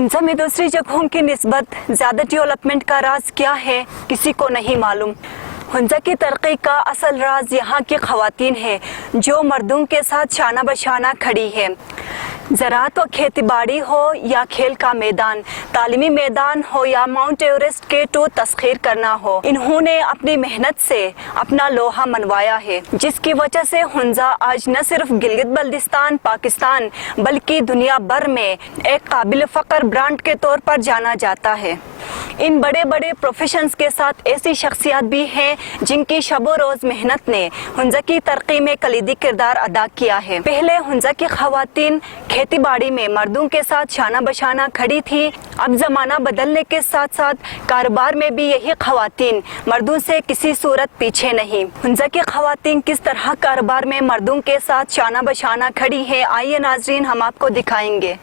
हुंजा में दूसरी जगहों की निस्बत ज़्यादा डेवलपमेंट का राज क्या है किसी को नहीं मालूम। हुंजा की तरक्की का असल राज यहाँ की ख़वातीन है जो मर्दों के साथ शाना बशाना खड़ी है। ज़राअत व खेती बाड़ी हो या खेल का मैदान, तालीमी मैदान हो या माउंट एवरेस्ट के टो तस्खीर करना हो, इन्होंने अपनी मेहनत से अपना लोहा मनवाया है, जिसकी वजह से हुंजा आज न सिर्फ गिलगित बल्दिस्तान पाकिस्तान बल्कि दुनिया भर में एक काबिल फ़ख्र ब्रांड के तौर पर जाना जाता है। इन बड़े बड़े प्रोफेशंस के साथ ऐसी शख्सियत भी हैं जिनकी शबो रोज़ मेहनत ने हुंजा की तरक्की में कलीदी किरदार अदा किया है। पहले हुंजा की ख़वातीन खेती बाड़ी में मर्दों के साथ शाना बशाना खड़ी थी। अब ज़माना बदलने के साथ साथ कारोबार में भी यही ख़वातीन मर्दों से किसी सूरत पीछे नहीं। हुंजा की ख़वातीन किस तरह कारोबार में मर्दों के साथ शाना बशाना खड़ी है, आइए नाजरीन हम आपको दिखाएंगे।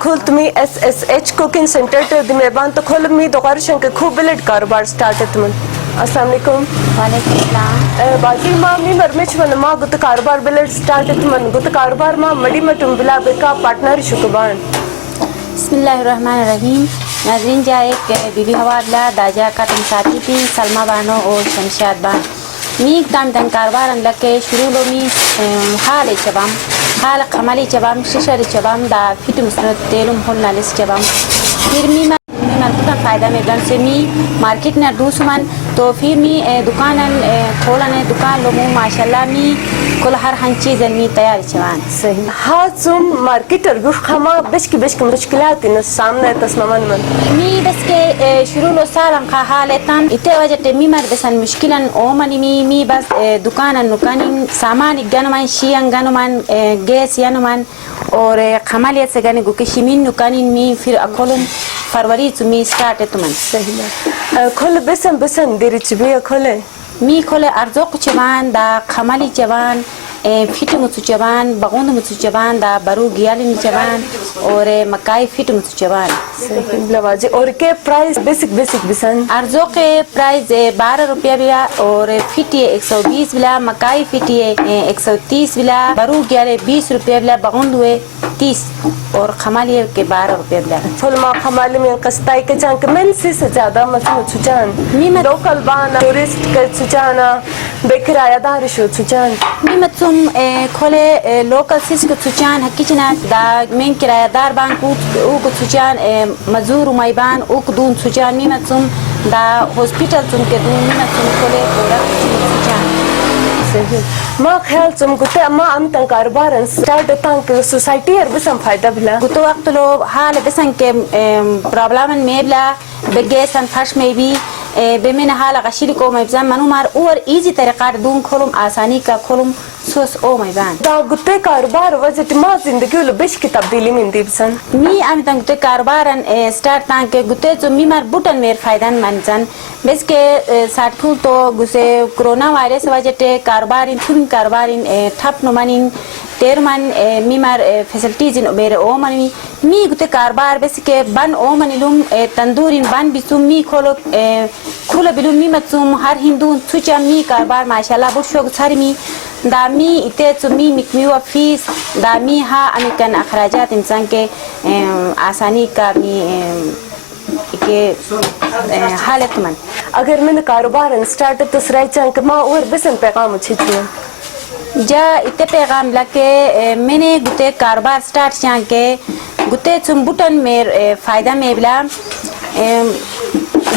खुल्त मी SSH कुकिंग सेंटर टे दिमेबान तो खुल मी दोबारा शंके खूब बिलेट कारोबार स्टार्ट है तुमन। अस्सलाम वालेकुम। वालेकुम सलाम। बाजी माँ मी मरमेच वन माँ गुत कारोबार बिलेट स्टार्ट है तुमन गुत कारोबार माँ मड़ी मटुम बिला बेका पार्टनर शुकबान। बिस्मिल्लाहिर्रहमानिर्रहीम। नाज़रीन जा एक बीबी हवाला दाजा का तुम साथी थी सलमा बानो और शमशाद बान मी काम तन कारोबार अंदर के शुरू लो मी हाल चबाम हाल खमाली चबाम शिशर चबाम दा फिट मुस्नद तेलुम होल नालिस चबाम फिर मी मार्केट फ़ायदा में दन से मी मार्केट ने दूसमन तो फिर मी दुकान खोला ने दुकान लो मु माशाल्लाह मी कुल हर हंची जन मी तैयार चवान सही हाँ तुम मार्केट अर्गुश खमा बेश की मुश्किलात इन सामने तस्ममन मन मी बस के शुरू लो साल हम हाल तम इतने वजह ते मी मर बसन मुश्किलन ओ मनी मी बस दुकान नुकानी सामान गनमान शियन गनमान गैस यानमान और खमालियत से गने गुकिशिमिन नुकानी मी फिर अकोलम फरवरी मी स्टार्ट है तुमन सही ना खोले बेसन देरी चबी खोले मी खोले अर्जोक चबान दा खमाली चबान फिट मुसु चबान बगोंद मुसु चबान दा बरू गियाली चबान और मकाई फिट मुसु चबान सही लवाजी और के प्राइस बेसिक बिसन अर्जो के प्राइस 12 रुपया बिला और फिट 120 बिला मकाई फिट 130 बिला बरू गियाले 20 रुपया बिला बगोंद हुए 30 और खमाली के 12 रुपया बिला फुल मा खमाली में कस्ताई के चांक में से ज्यादा मत सुचान मी लोकल बाना टूरिस्ट के सुचाना बेकिरायादार शो सुचान मी मतुम खोले लोकल सिस को सुचान हकीचना दा में किरायादार बैंक उ को सुचान मजूर मैबान उ को दून सुचान मी मतुम दा हॉस्पिटल तुम के दून मी मतुम खोले पूरा सुचान सही माँ ख्याल तुम गुते माँ हम तंग कारोबार स्टार्ट तंग सोसाइटी हर बसम फायदा बिला गुतो वक्त लो हाल बसन के प्रॉब्लम में बिला बेगेसन फर्स्ट में भी बेमिन हाल गशील को मैबजान मनुमार और इजी तरीका दून खोलम आसानी का खोलम सोस ओ मैबान दा गुते कारोबार वजह माँ जिंदगी लो बेश की तब्दीली में दीपसन मी आम तंग गुते कारोबारन स्टार्ट तंग के गुते जो मी मार बुटन मेर फायदान मनजन बेस के साथू तो गुसे कोरोना वायरस वजह ते कारोबारिन तुम कारोबारिन ठप नुमानिन तेरमन मी मार फैसिलिटीज इन मेरे ओ मनी मी गुते कारोबार बेस के बन ओ मनीलुम तंदूरिन बन बिसुम मी खोलो खुला बिलुम मी मतुम हर हिंदू सुचा मी कारोबार माशाल्लाह बुशोग सारी दामी इते चुमी मिकमी व फीस दामी हा अमिकन अखराजात इंसान के आसानी का मी के हालत मन अगर मैंने कारोबार स्टार्ट तो सराय चंक माँ और बेसन पैगाम अच्छी जा इते पैगाम लके मैंने गुते कारोबार स्टार्ट चांके गुते चुम बुटन मेर फायदा में बिला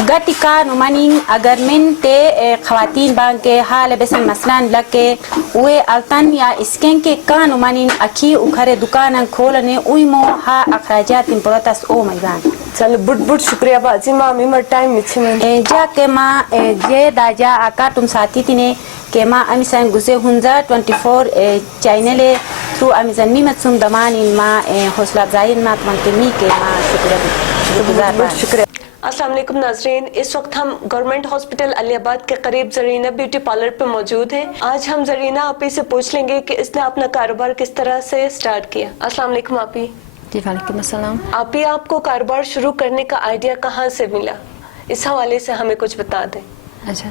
गटी का नुमानिंग अगर मिन ते ख़वातीन बांग के हाल बेसन मसलन लगे वे अल्तन या स्कैन के का नुमानिंग अखी उखरे दुकान खोलने उइमो हा अखराजात इंपरतस ओ मैदान चल बुट शुक्रिया बाजी माँ मी मर टाइम निचे में जा के माँ जे दाजा आका तुम साथी तिने के माँ अमिसन गुसे हुंजा 24 चैनल थ्रू अमिसन मी मतसुम दमान इन माँ हौसला अफजाई माँ तुम के मी के माँ शुक्रिया। अस्सलाम वालेकुम नाजरीन, इस वक्त हम गवर्नमेंट हॉस्पिटल अलियाबाद के करीब जरीना ब्यूटी पार्लर पे मौजूद हैं। आज हम जरीना आपी से पूछ लेंगे कि इसने अपना कारोबार किस तरह से स्टार्ट किया। अस्सलाम वालेकुम आपी। जी वालेकुम अस्सलाम। आपी आपको कारोबार शुरू करने का आइडिया कहाँ से मिला, इस हवाले से हमें कुछ बता दें। अच्छा,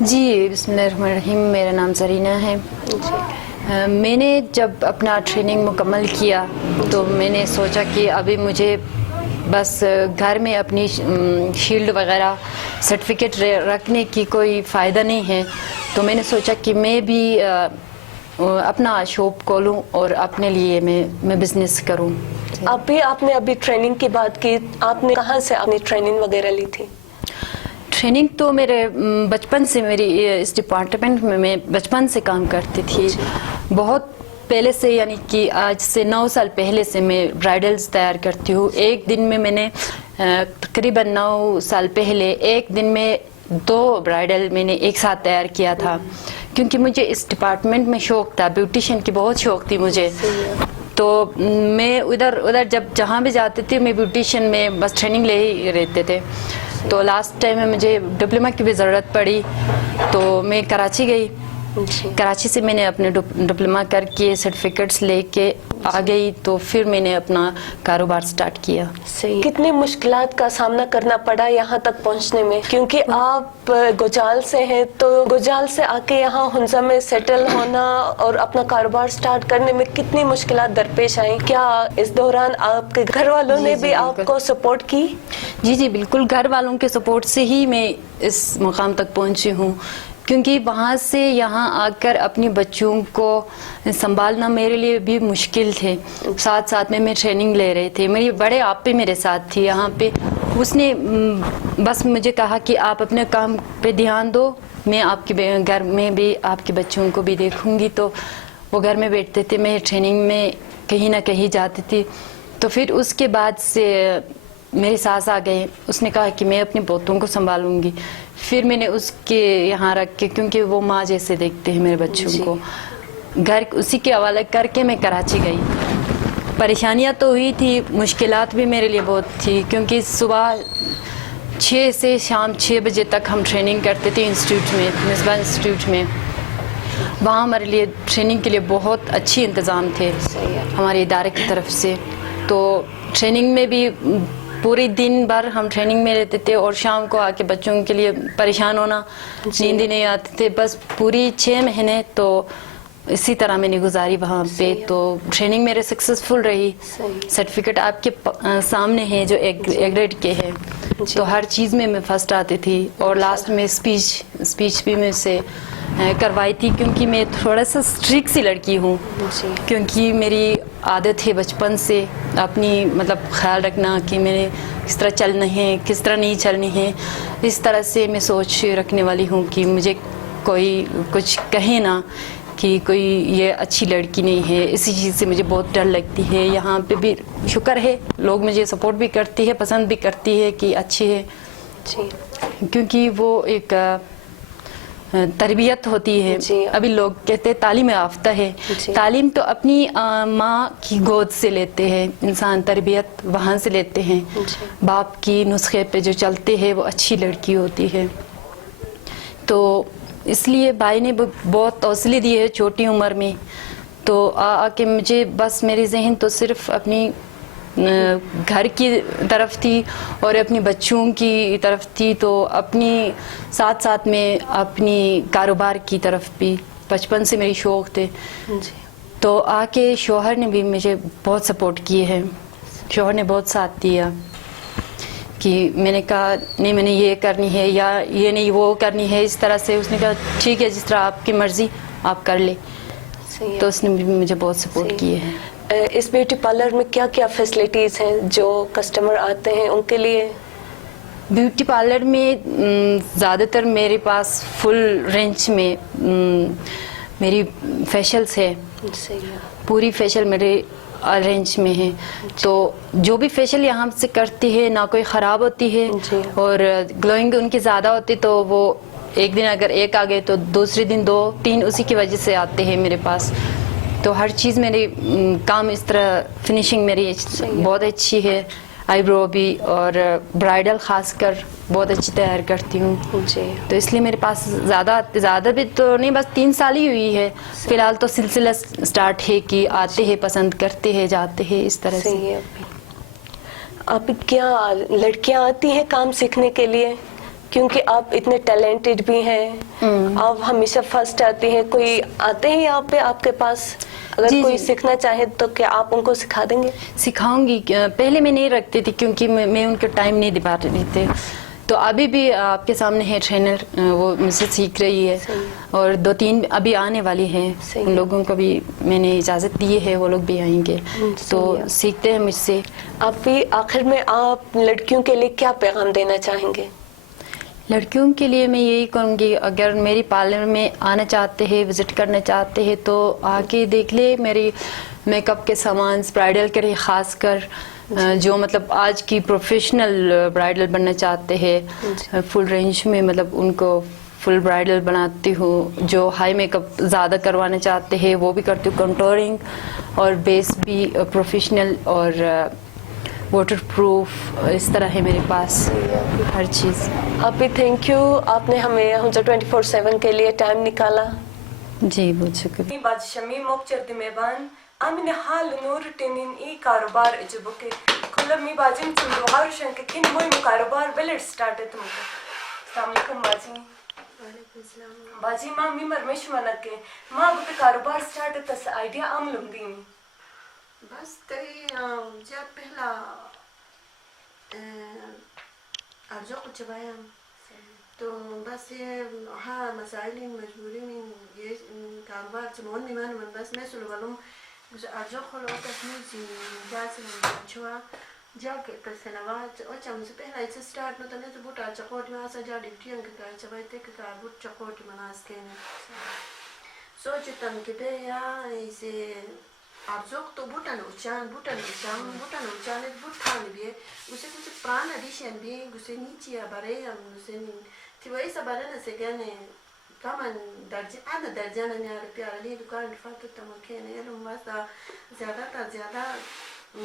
जी, बिस्मिल्लाहिर्रहमानिर्रहीम। मेरा नाम ज़रीना है। मैंने जब अपना ट्रेनिंग मुकम्मल किया तो मैंने सोचा कि अभी मुझे बस घर में अपनी शील्ड वगैरह सर्टिफिकेट रखने की कोई फ़ायदा नहीं है, तो मैंने सोचा कि मैं भी अपना शॉप खोलूं और अपने लिए मैं बिज़नेस करूं। आपने अभी ट्रेनिंग की बात की, आपने कहाँ से आपने ट्रेनिंग वगैरह ली थी? ट्रेनिंग तो मेरे बचपन से, मेरी इस डिपार्टमेंट में मैं बचपन से काम करती थी। बहुत पहले से, यानी कि आज से 9 साल पहले से मैं ब्राइडल्स तैयार करती हूँ। एक दिन में मैंने तकरीबन 9 साल पहले एक दिन में 2 ब्राइडल मैंने एक साथ तैयार किया था, क्योंकि मुझे इस डिपार्टमेंट में शौक़ था, ब्यूटिशियन की बहुत शौक़ थी मुझे। तो मैं उधर जब जहाँ भी जाती थी मैं ब्यूटिशियन में बस ट्रेनिंग ले ही रहते थे। तो लास्ट टाइम में मुझे डिप्लोमा की भी ज़रूरत पड़ी तो मैं कराची गई। कराची से मैंने अपने डिप्लोमा करके सर्टिफिकेट्स लेके आ गई, तो फिर मैंने अपना कारोबार स्टार्ट किया। सही। कितनी मुश्किलात का सामना करना पड़ा यहाँ तक पहुँचने में, क्योंकि आप गुजाल से हैं, तो गुजाल से आके यहाँ हुंजा में सेटल होना और अपना कारोबार स्टार्ट करने में कितनी मुश्किलात दरपेश आई? क्या इस दौरान आपके घर वालों ने भी आपको सपोर्ट की? जी, बिल्कुल। घर वालों के सपोर्ट से ही मैं इस मुकाम तक पहुँची हूँ, क्योंकि वहाँ से यहाँ आकर अपने बच्चों को संभालना मेरे लिए भी मुश्किल थे। साथ साथ में मैं ट्रेनिंग ले रहे थे। मेरी बड़े आप पे मेरे साथ थी यहाँ पे। उसने बस मुझे कहा कि आप अपने काम पे ध्यान दो, मैं आपके घर में भी आपके बच्चों को भी देखूँगी। तो वो घर में बैठते थे, मैं ट्रेनिंग में कहीं ना कहीं जाती थी। तो फिर उसके बाद से मेरे सास आ गए, उसने कहा कि मैं अपने पोतों को संभालूंगी। फिर मैंने उसके यहाँ रख के, क्योंकि वो माँ जैसे देखते हैं मेरे बच्चों को, घर उसी के हवाले करके मैं कराची गई। परेशानियाँ तो हुई थी, मुश्किलात भी मेरे लिए बहुत थी, क्योंकि सुबह 6 से शाम 6 बजे तक हम ट्रेनिंग करते थे इंस्टीट्यूट में, मिसबा इंस्टीट्यूट में। वहाँ हमारे लिए ट्रेनिंग के लिए बहुत अच्छी इंतज़ाम थे हमारे इदारे की तरफ से। तो ट्रेनिंग में भी पूरे दिन भर हम ट्रेनिंग में रहते थे और शाम को आके बच्चों के लिए परेशान होना, नींद ही नहीं आते थे। बस पूरी 6 महीने तो इसी तरह मैंने गुजारी वहाँ पे। तो ट्रेनिंग मेरे सक्सेसफुल रही। सर्टिफिकेट आपके सामने है जो ए ग्रेड के है, तो हर चीज़ में मैं फर्स्ट आती थी। और लास्ट में स्पीच भी मैं से करवाई थी, क्योंकि मैं थोड़ा सा स्ट्रिक्ट सी लड़की हूँ, क्योंकि मेरी आदत है बचपन से अपनी मतलब ख्याल रखना कि मैंने किस तरह चलना है, किस तरह नहीं चलनी है। इस तरह से मैं सोच रखने वाली हूँ कि मुझे कोई कुछ कहे ना कि कोई ये अच्छी लड़की नहीं है। इसी चीज़ से मुझे बहुत डर लगती है। यहाँ पे भी शुक्र है, लोग मुझे सपोर्ट भी करती है, पसंद भी करती है कि अच्छी है, क्योंकि वो एक तरबियत होती है। अभी लोग कहते हैं तालीम याफ्ता है, तालीम तो अपनी माँ की गोद से लेते हैं इंसान, तरबियत वहाँ से लेते हैं। बाप की नुस्खे पे जो चलते हैं वो अच्छी लड़की होती है। तो इसलिए भाई ने बहुत हौसले दिए है छोटी उम्र में। तो आके मुझे बस मेरी जहन तो सिर्फ अपनी घर की तरफ थी और अपने बच्चों की तरफ थी। तो अपनी साथ साथ में अपनी कारोबार की तरफ भी बचपन से मेरी शौक़ थे। तो आके शौहर ने भी मुझे बहुत सपोर्ट किए हैं। शौहर ने बहुत साथ दिया कि मैंने कहा नहीं मैंने ये करनी है या ये नहीं वो करनी है, इस तरह से उसने कहा ठीक है जिस तरह आपकी मर्ज़ी आप कर ले। तो उसने भी मुझे बहुत सपोर्ट किए हैं। इस ब्यूटी पार्लर में क्या क्या फैसिलिटीज़ हैं जो कस्टमर आते हैं उनके लिए? ब्यूटी पार्लर में ज़्यादातर मेरे पास फुल रेंज में मेरी फेशियल्स है। पूरी फेशियल मेरे रेंज में है। तो जो भी फेशियल यहाँ से करती है ना कोई ख़राब होती है और ग्लोइंग उनकी ज़्यादा होती, तो वो एक दिन अगर एक आ गए तो दूसरे दिन 2-3 उसी की वजह से आते हैं मेरे पास। तो हर चीज़ मेरी काम इस तरह फिनिशिंग मेरी बहुत अच्छी है। आईब्रो भी और ब्राइडल खासकर बहुत अच्छी तैयार करती हूँ। तो इसलिए मेरे पास ज़्यादा भी तो नहीं, बस 3 साल ही हुई है फ़िलहाल। तो सिलसिला स्टार्ट है कि आते हैं, पसंद करते हैं, जाते हैं, इस तरह से। आप क्या लड़कियाँ आती हैं काम सीखने के लिए? क्योंकि आप इतने टैलेंटेड भी हैं, आप हमेशा फर्स्ट आते हैं। कोई आते हैं यहाँ पे आपके पास, अगर जी, कोई जी। सीखना चाहे तो क्या आप उनको सिखा देंगे? सिखाऊंगी। पहले मैं नहीं रखती थी क्योंकि मैं उनको टाइम नहीं दे पा रही थी। तो अभी भी आपके सामने है ट्रेनर, वो मुझसे सीख रही है। और 2-3 अभी आने वाली हैं, सही उन है। लोगों को भी मैंने इजाज़त दी है, वो लोग भी आएंगे तो सीखते हैं मुझसे। आप भी आखिर में आप लड़कियों के लिए क्या पैगाम देना चाहेंगे? लड़कियों के लिए मैं यही कहूँगी, अगर मेरी पार्लर में आना चाहते हैं, विज़िट करना चाहते हैं तो आके देख ले मेरी मेकअप के सामान, ब्राइडल के लिए ख़ास कर जो मतलब आज की प्रोफेशनल ब्राइडल बनना चाहते हैं, फुल रेंज में मतलब उनको फुल ब्राइडल बनाती हूँ। जो हाई मेकअप ज़्यादा करवाना चाहते हैं वो भी करती हूँ, कंटूरिंग और बेस भी प्रोफेशनल और वाटरप्रूफ, इस तरह है मेरे पास हर चीज़। आप भी थैंक यू, आपने हमें हुंजा 24/7 के लिए टाइम निकाला। जी बहुत शुक्रिया। बादशमी मोकचर दिमेबान आमिन हाल नूर टेनिन ई कारोबार अजबके खुलम मी बाजिम चंदवार शंक किन मोय कारोबार बेलेट स्टार्ट है तुमको। अस्सलाम वालेकुम बाजी। वालेकुम सलाम बाजी। मां मी मरमेश मनके मां बके कारोबार स्टार्ट है तस आइडिया आम लुंदी मी बस तरी जब पहला अर्जो कुछ बाया तो बस ये हाँ मसाइल मजबूरी में ये कारोबार चमोन निमान मन बस मैं सुल वालूं कुछ अर्जो खोलो तस्मीर जी जासे हम छुआ जाके तसनवात और चम से पहला इसे स्टार्ट में तो नहीं तो बुटा चकोट में आसा जा डिप्टी अंक का चबाइते के कार बुट चकोट मनास के ने सोचतम कि बे या इसे अर्जोक तो बुटन उचान है बुटान भी उसे कुछ प्राण एडिशन भी उसे नीचे या बारे हम उसे थी वही सब बारे न से गने कमन दर्जे आधा दर्जा न यार प्यार ली दुकान फाटो तमके ने लुम बस ज्यादा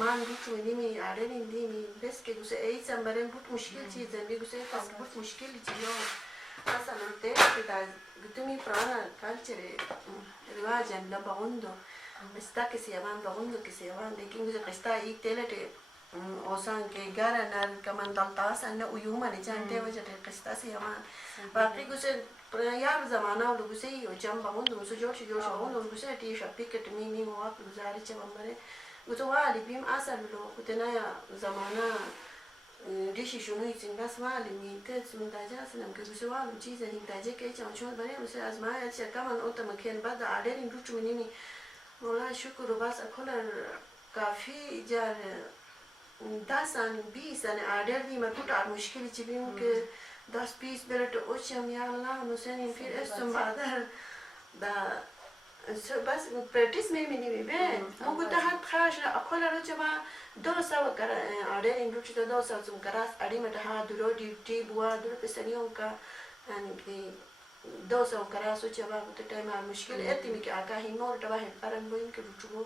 मान बुट में आड़े नहीं में बस के उसे ऐसा बारे बुट मुश्किल चीज है भी उसे बुट मुश्किल चीज हो असल होते हैं तुम्ही प्राण कल्चर रिवाज है लबाउंडो está que se llaman bagundo que se llaman de king que está ahí telete osan que gara na kaman daltas anna uyuma ne jante waje que está se llaman बाकी कुछ यार जमाना लोग उसे ही जम बागुंदो मुझे जोश बागुंदो मुझे टी शॉपिंग के टमी मी मुआ गुजारी चम मरे कुछ वाली बीम आसर लोग कुछ नया जमाना डिश शुरू ही चिंगा सवाल मी तेज में ताजा सनम के कुछ वाली चीज़ नहीं ताजे के चांचों बने उसे आजमाया अच्छा कमन ओत मखेन बाद आडे नहीं रुच में नहीं والله شكر بس أكلر كافي جار 10 20 أنا عادرني ما كنت على مشكلة تبين ك 10 20 بلد أوشام يا الله نسيني في اسم بعدها دا بس بريتس ميمي بين مو كنت حد خاش أكلر رجبا دوسا وكرا عادرني بروش دوسا زم كراس أريمة ها درو دي بوا درو بسنيون كا يعني دوسا وكراسو جبا كنت تايم على مشكلة أتمي كأكا هي مور تباه القرن بين كرتشبو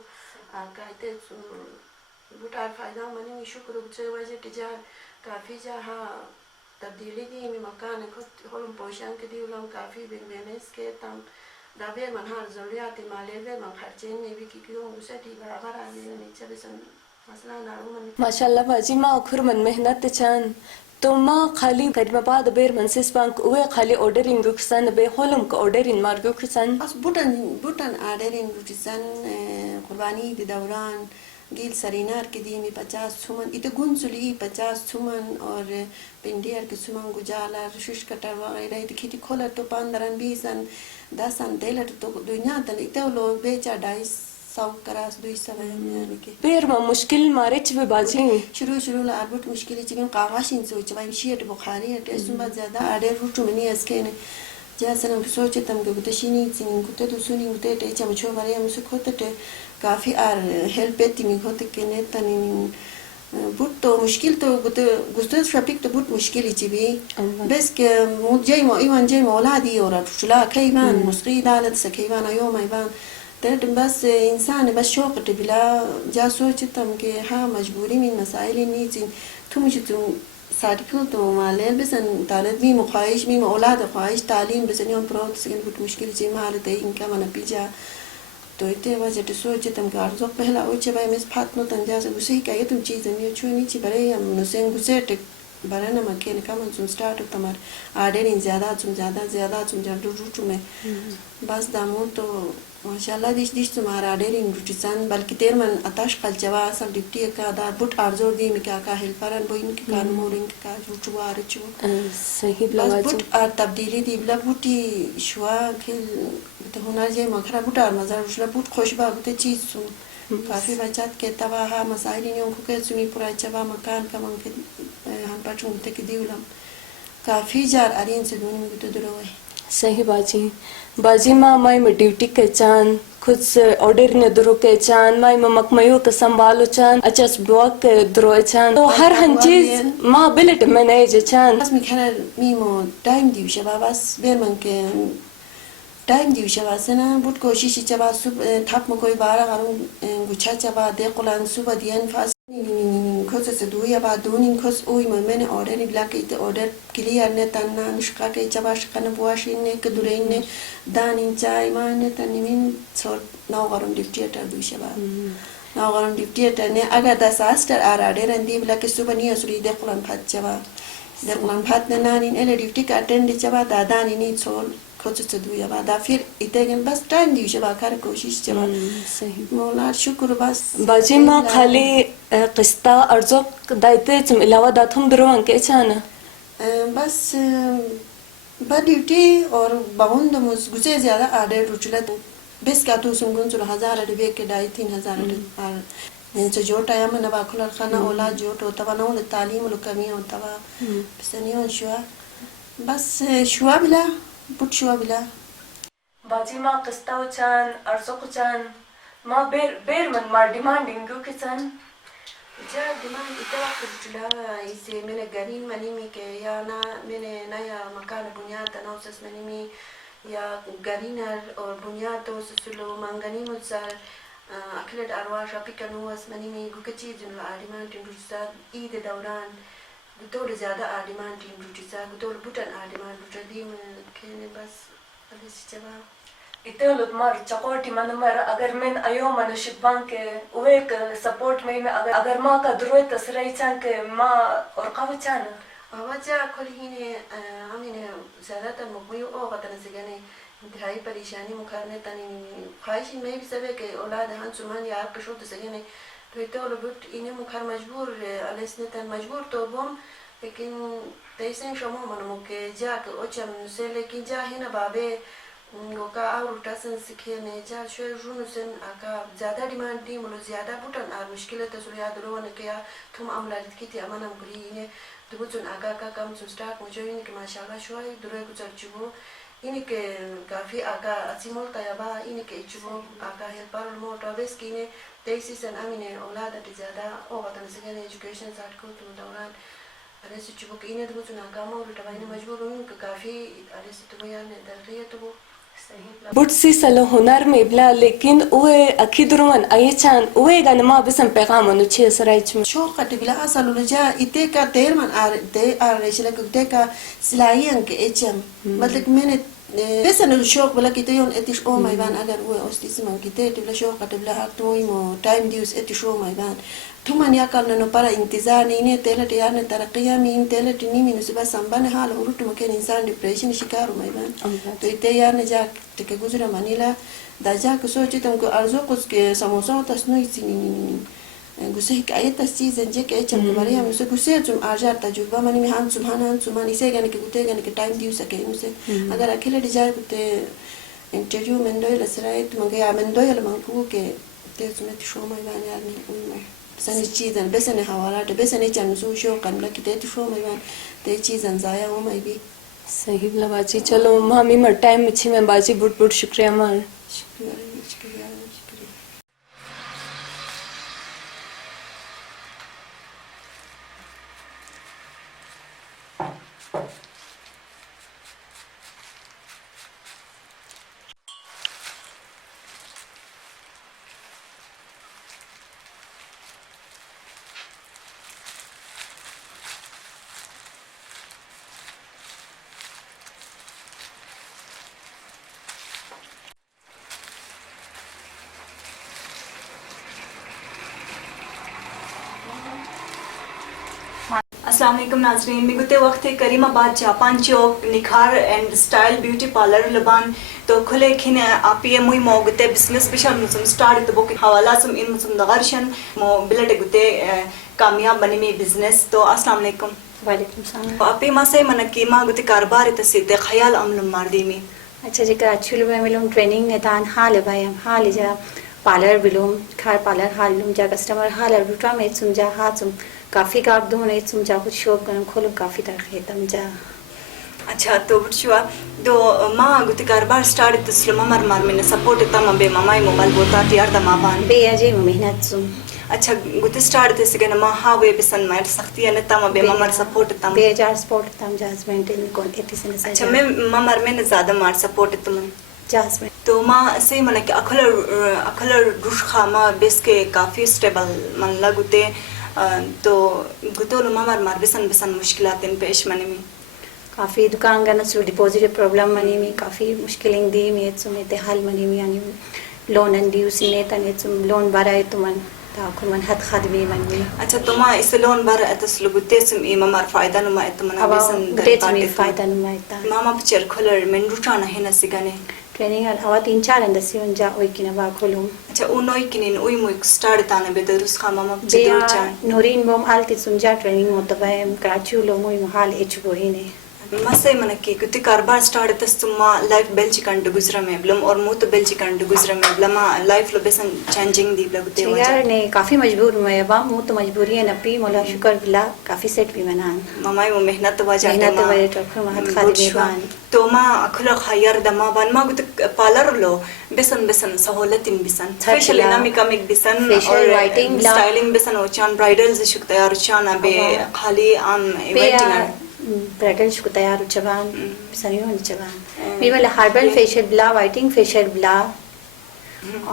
أكا هيت بوتار فايدة مني شكر بتسوي وجه تجار كافي جاها تبديلي دي من مكان كنت هلهم بوشان كدي ولهم كافي بالمنس كتام دابير من هار زوليات مالية من خرجين نبي كيكيون وسدي برابر عليه نيجي بس مثلا نارو माशाल्लाह बाजी मां खुर मन मेहनत चान तो मां खाली कदमाबाद बेर मनसिस bank वे खाली ऑर्डरिंग रुखसन बे होलम का ऑर्डरिंग मार्गो खसन बस बुटन आडरिन रुटिसन कुर्बानी दी दौरान गिल सरीनार के दी में 50 सुमन इते गुंसुली 50 सुमन और पिंडियर के सुमन गुजाला शुश कटर वगैरह इते खेती खोला तो 15 20 10 देलर तो दुनिया तन इते लो बेचा 250 करास 200 यानी के बेर मां मुश्किल मारे च बाजी शुरू ला आरबट मुश्किल चिकन कागाशिन सो चबाई शीट बुखारी है टेसुमा ज्यादा आडे रुटु मनी अस्केने जैसे हम सोचे तम के गुतशिनी चिन गुते तो सुनी गुते ते चम छो मारे हम से खोते ते काफी आर हेल्प एती मी खोते के ने तनी बुट तो मुश्किल तो गुते शॉपिंग तो बुट मुश्किल चिबी बस के मुझे मो इवन जे मोलादी और शुला كيمان مسقي دالت سكيمان يوم ايبان تردم بس إنسان بس شوق تبلا جا سوچتم که ها مجبوری من مسائل نیزین تو مجتون صادقو تو مالل بسن طالب می مخایش می اولاد خواهش تعلیم بسن یوم پروت سکن بود مشکل چی مال ته این کا من پیجا تو ایته وجه تو سوچتم که ارزو پهلا او چه بای مس پات نو تنجا سے گوسی که تم چیز می چونی چی برای هم نسن گوسه barana makene kama zum start tamar aderin zyada zum jar rutu में बस दामोन तो माशाल्लाह दिश तुम्हारा aderin rutisan balki terman atash qaljawa asal dipti ka da but arzor di mi ka helparan boin ki kan morin ka rutu archu सही बस लगा but ar tabdili di bla buti shwa khil to hunar je makhra but ar mazar ushla but khoshba bute cheez sun काफी बचत के तवा हा मसाइलियों को के सुनी पूरा चबा मकान का मंके हम पचूं ते की दिउलम काफी जार अरिन से दोनी में तो दरो है सही बाजी माँ माई में ड्यूटी के चांद खुद से ऑर्डर ने दरो के चांद माई में मकमयो के संभालो चांद अच्छस ब्लॉक के दरो चांद तो हर चीज माँ बिलेट में नहीं जे चांद बस मिखना मीमो टाइम दिउ शबा बस बेर मन के टाइम दिउ शबा सना बुट कोशिश चबा सुब थाप में कोई बारा गारूं गुच्छा चबा दे कुलान सुब दियन फास खोज से दुया बा दोनिन खोज ओई मैंने ऑर्डर ब्ला के ऑर्डर क्लियर ने तना मिशका के चबा शकन बुआशिन ने के दुरेन ने दानिन चाय माने तनिमिन छोर नाव गारूं डिक्टेटर दु शबा नाव गारूं डिक्टेटर ने अगर दस आस्टर आरा डेरन दी ब्ला के सुब निया सुरी दे कुलान फात चबा दे कुलान फात ने नानिन एले ड्यूटी का अटेंड चबा दादानी नी छोल खोज से दुया बा दा फिर इतेगन बस टाइम दिउ शबा कर कोशिश चबा सही मौला शुक्र बस बाजी माँ खाली किस्ता अर्जो दायते तुम इलावा दातुम दरों के चाना बस बा ड्यूटी और बाउंड मुझ गुसे ज्यादा आडे रुचला बेस का तो सुंगुन सुर 1000 रुपए के दाई 3000 और ने जो टाइम में नबा खुला खाना ओला जो तो तवा ना उन तालीम लो कमी होता वा बसनियो शुआ बस शुआ बिला बुट शुआ बिला बाजी माँ किस्ता चान अर्जो चान माँ बेर मन मार डिमांडिंग के चान जा डिमांड इतना कुछ इसे मैंने गरीन मनी में के या ना मैंने नया मकान बुनियाद तनावस मनी में या गरीनर और बुनियाद तो सुलो मंगनी मुझार अखिलत अरवाश अपिकनुवस मनी में गुकची जुन आदिमान टिंडुसा ईद दौरान गुतोल ज़्यादा आदिमान टिंडुसा गुतोल बुटन आदिमान बुटदी में खेने बस अभी सिचवा इतने मार चकोटी मन मर अगर मैं आयो मन शिबान के वे के सपोर्ट में अगर माँ का जरूरत तसराई चान के माँ और कब चान आवाज़ कल ही ने हमने ज़्यादातर मुकम्मल ओ कतन से गने इंतहाई परेशानी मुखारने तनी ख्वाहिश में भी सबे के औलाद हन सुमान यार कशोत से गने तो इतो लबुट इन्हें मुखार मजबूर अलेसने तन मजबूर तो बम लेकिन तैसे शमो मन मुके जाके ओचम से लेकिन जा है ना बाबे गोका और उठासन सीखे ने जा शोर जुनुसन आका ज़्यादा डिमांड दी मुलो ज़्यादा बुटन आर मुश्किल है तो सुरिया दरों ने क्या तुम अमलात की थी अमन अमकरी इन्हें तो बुचुन आका का काम सुस्टाक मुझे इन्हें के माशाल्लाह शुआई दरों कुछ अर्जुबो इन्हें के काफ़ी आका असीमोल तयाबा इन्हें के इच्छुबो आका हेल्पर मोटा बेस की ने तेईसी सन अमीने औलाद अति ज़्यादा ओ वतन से गने एजुकेशन साथ को तुम दौरान अरे सुचुबो की इन्हें तो बुचुन आका मोल टवाइने मजबूर हुई उनके काफ़ी अरे सुतुबो यार ने दर्दिये तो वो बुट्सी सलो हुनर में बला लेकिन उहे अखिदरुमन आये चान उहे गन माँ बिसम पैगाम अनुच्छे सराइच में शो कट बिला असलु लजा इते का देर मन आर रेशले को इते का सिलाई अंक एचम मतलब मैंने बेसन शौक बला किते योन एतिश ओ माइबान अगर वो ओस्तिस मन किते बिला शौक कट बिला हाथ तो इमो टाइम दिउस एतिश ओ माइबान तुमन या कल न para इंतजार ने तेल टिया ने तरक्किया में तेल टिनी में सुबह संबंध हाल हो रुट मके इंसान डिप्रेशन शिकार हो माइबान तो इते यार ने जा के गुजरा मनीला दाजा को सोची तुमको अर्जो कुछ के समोसा तस्नो इसी गुस्से के आये तस्चीज़ हैं जे चम हमारे हम उसे गुस्से चुम आजार तजुर्बा मनी में हम सुमान इसे गने के गुते गने के टाइम दियो सके उसे अगर अकेले डिजायर गुते इंटरव्यू में दो लसराए तुम गए आमन दो यार मंगू के ते तुम्हें शो में गाने यार नहीं उनमें सनी चीज़न बस ने हवाला तो बस ने चम सो शो कन लकी ते शो में गान ते चीज़न जाया वो मैं भी सही बला बाजी चलो मामी मर टाइम अच्छी में बाजी बुट बुट शुक्रिया मार शुक्रिया अस्सलाम वालेकुम नाज़रीन मी गुते वक्त करीमाबाद जापान चौक निखार एंड स्टाइल ब्यूटी पार्लर लबान तो खुले खिने आप ये मुई मो गुते बिजनेस बिशन मुसम स्टार्ट तो बोके हवाला सम इन मुसम दगरशन मो बिलट गुते कामयाब बनी में बिजनेस तो अस्सलाम वालेकुम वालेकुम सलाम आप ये मासे मन कीमा गुते कारोबार तसिते ख्याल अमल मारदी में अच्छा जी का अच्छी लोग मिलूं ट्रेनिंग नेतान हाल भाई हम हाल जा पार्लर बिलूं खार पार्लर हाल लूं जा कस्टमर हाल रुटा में सुन जा हाथ सुन काफ़ी का आप दो नहीं सुन जा कुछ शॉप करम खोलूं काफ़ी तरह तम जा अच्छा तो बुटशुआ दो माँ गुते कारोबार स्टार्ट तस्लमा मर मार मैंने सपोर्ट तम बे मामाई मोबाइल बोता तियार तमाबान बे अजय मेहनत सुन अच्छा गुते स्टार्ट तस गन मा हावे बिसन मार सकती है न तम बे ममर सपोर्ट तम बे जार सपोर्ट तम जाजमेंट इन कौन एती से अच्छा मैं ममर में ज्यादा मार सपोर्ट तुम जाजमेंट तो माँ से मन के अखल रुश खामा बेस के काफी स्टेबल मन लगुते तो गुतो लो ममर मार बिसन मुश्किलात इन पेश मने में काफ़ी दुकान का नसु डिपॉजिट प्रॉब्लम मनी में काफ़ी मुश्किलें दी में सुमे ते हाल मनी में यानी लोन अंडी उसी ने तने तुम लोन भराए तुमन ताकुन मन हद खादमी मन में अच्छा तो माँ इस लोन भर तसलु गुते सुम ई ममर फायदा नुमा तुमन अब बिसन डेट में फायदा नुमाइता मामा पिक्चर खोलर में रुटाना है न सिगने ट्रेनिंग हवा 3-4 अंदर से उन जा ओई किना बा खोलूं अच्छा उनोई किनिन उई मुक स्टार्ट ताने बेदरुस खामा मा बेया चिदर चान नूरीन बोम आलती सुनजा ट्रेनिंग होता है कराची लो मोई महाल एच बोहिने मसे मन की कुति कारबार स्टार्ट तस्तुमा लाइफ बेल्ची कंड गुजरा में ब्लम और मुत बेल्ची कंड गुजरा में ब्लमा लाइफ लो बेसन चेंजिंग दी लगते हो यार ने काफी मजबूर मैं बा मु तो मजबूरी है नपी मोला शुक्र बिला काफी सेट भी बनान ममाई वो मेहनत वजह मेहनत वजह तो फिर महत खाली बान तो मा अखला खैर दमा बन मा गुत पार्लर लो बेसन सहूलत इन बिसन स्पेशली नामी कमिक बिसन और वाइटिंग स्टाइलिंग बिसन और चान ब्राइडल्स शुक तैयार चान बे खाली आम इवेंटिंग ब्राइडल को तैयार चबान सनी होने चबान मी वाला हार्बल फेशियल ब्ला वाइटिंग फेशियल ब्ला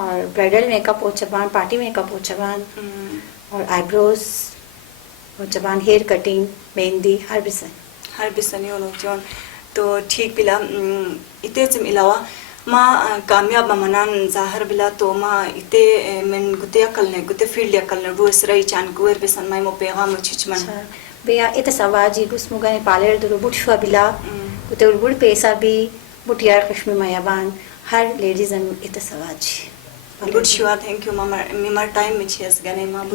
और ब्राइडल मेकअप हो चबान पार्टी मेकअप हो चबान और आईब्रोज हो चबान हेयर कटिंग मेहंदी हर बिसन यो नो जोन तो ठीक बिला इते से अलावा माँ कामयाब मनान जाहिर बिला तो माँ इते मन गुते अकल ने गुते फील्ड अकल ने रोस रही चान गुर बिसन माई मो पैगाम छिचमन बेया इत सवाजी गुस्मुगने पालेर दुरु बुटशवा बिला कुते उलबुड़ पैसा भी बुटियार कश्मीर मयाबान हर लेडीज अन इत सवाजी बुटशवा थैंक यू मामा मिमर टाइम में छेस गने माँ